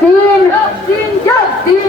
Justin, Justin, Justin.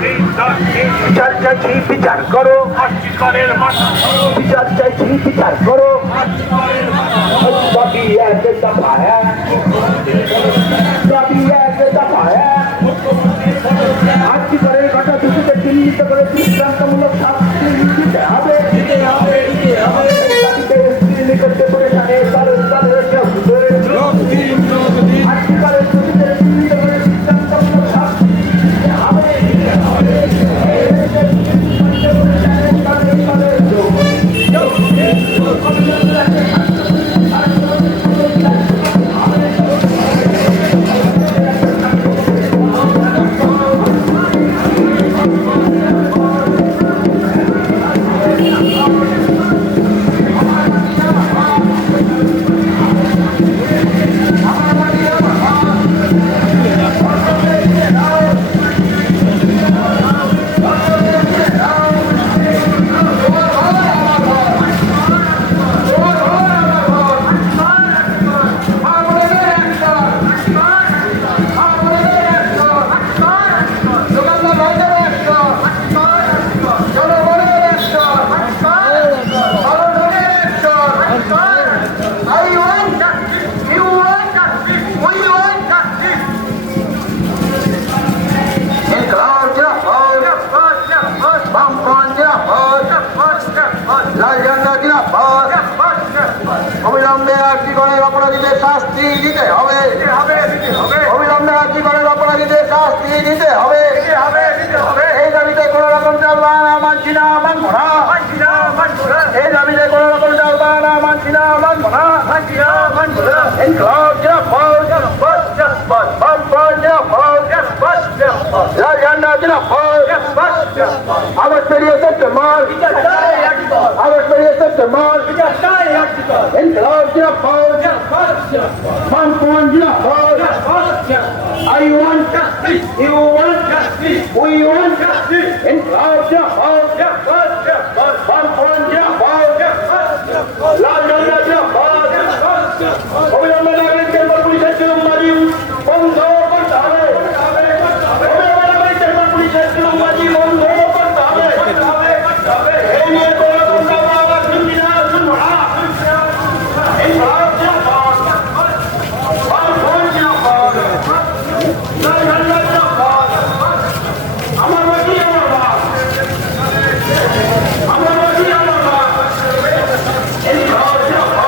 বিচার চাইছি, বিচার করো। বিচার চাইছি, বিচার করো। দাবি এক দফা এক। দাবি এক দফা এক। আজকে করে ঘটনা দূষিত চিহ্নিত করে দৃষ্টান্তমূলক শাস্তি দিতে হবে? দিতে হবে দিতে হবে। স্ত্রী নিকটে অবিলম্বে জীবনের অপরাধীদের শাস্তি দিতে হবে? অবিলম্বে জীবনের অপরাধীদের শাস্তি দিতে হবে? এই দাবিতে কোন রকম চালবা না মানছি না মানবো না। এই দাবিতে কোন রকম চালবা না মানছি না মানবো না। ইনকলাব জিন্দাবাদ জিন্দাবাদ জিন্দাবাদ পেরিয়ে সেপ্টেম্বর আগস্ট পেরিয়ে সেপ্টেম্বর ইনকলাব জিন্দাবাদ বামফ্রন্ট জিন্দাবাদ I want justice. You want justice. We want justice. Inkılap Cihaz. Bampon Cihaz. Lal Janda Cihaz. অবিলম্বে নাগরিকদের উপর পুলিশের জুলুমবাজি বন্ধ করতে হবে অবিলম্বে নাগরিকদের উপর পুলিশের জুলুমবাজি বন্ধ করতে হবে এই নিয়ে কোনো রকম দাবা আবার শুনছি না শুনব না ইনকলাব জিন্দাবাদ বামফ্রন্ট জিন্দাবাদ লাল ঝান্ডা জিন্দাবাদ আমার বাড়ি আমার বাপ আমার বাড়ি আমার বাপ ইনকলাব জিন্দাবাদ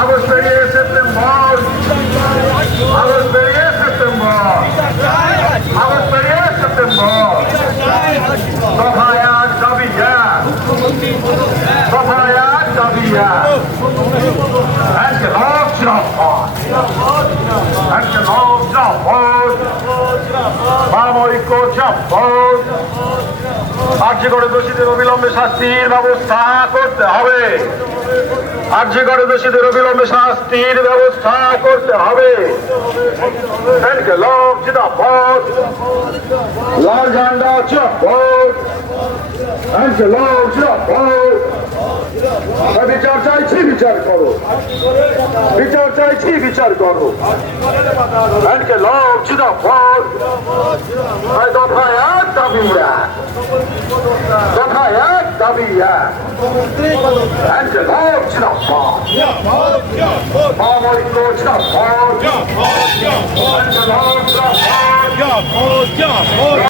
আগস্ট পেরিয়ে সেপ্টেম্বর அவர் பெரிய செப்டம்பர் அவர் பெரிய செப்டம்பர் சபாயா சபியா சபாயா சபியா And the Lord Jafar. And the Lord Jafar. Mamo Iko Jafar. আর্যগড়ে দোষীদের অবিলম্বে শাস্তির ব্যবস্থা করতে হবে। আর্যগড়ে দোষীদের অবিলম্বে শাস্তির ব্যবস্থা করতে হবে। লাল ঝান্ডা জব্বর লোক জিন্দাবাদ বিচার চাইছি, বিচার করো। বিচার চাইছি, বিচার করো। আজকে লোক জিরাফত দফায় এক দাবি দফায় এক দাবি এক আজকে লোক জিরাফত মামলিক জিরাফত আজকে লোক জিরাফত